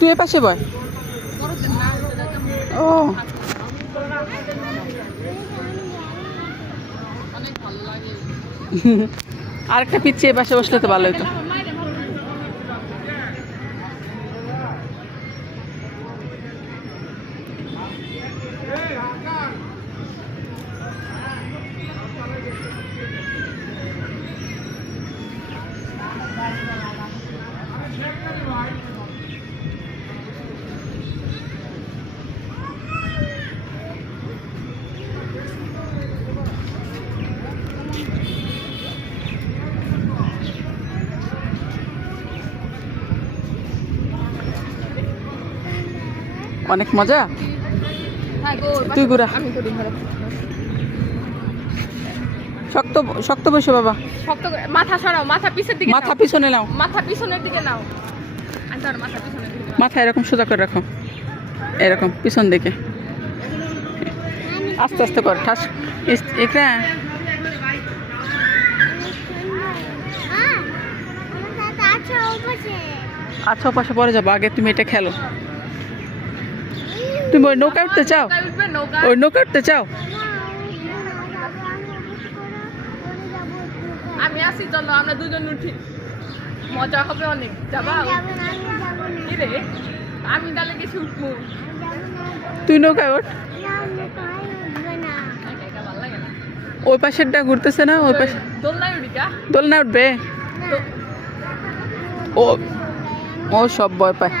তুই এ পাশে বয়। ও আরেকটা পিচ্ছি এ পাশে বসলে তো ভালো হতো। অনেক মজা। তুই ঘুরা শক্ত শক্ত বসে বাবা, শক্ত করে মাথা সরাও, মাথা পিছের দিকে, মাথা পিছনে নাও, মাথা পিছনের দিকে নাও, আর মাথা পিছনের দিকে, মাথা এরকম সোজা করে রাখো, এরকম পিছন দিকে আস্তে আস্তে কর ঠাস। এটা আচ্ছা পাশে পরে যাবো, আগে তুমি এটা খেলো। তুমি ওই নৌকা উঠতে চাও? ওই নৌকা উঠতে চাও? আমি আসি, চলো আমরা দুজন উঠি, মজা হবে অনেক। যাবা? কি রে, আমি তাহলে কিছু উঠবো। তুই নৌকায় ওঠ। ওই পাশেরটা ঘুরতেছে না? ওই পাশে দোলনায় উঠি কা? দোলনা উঠবে। ও ও সব ভয় পায়।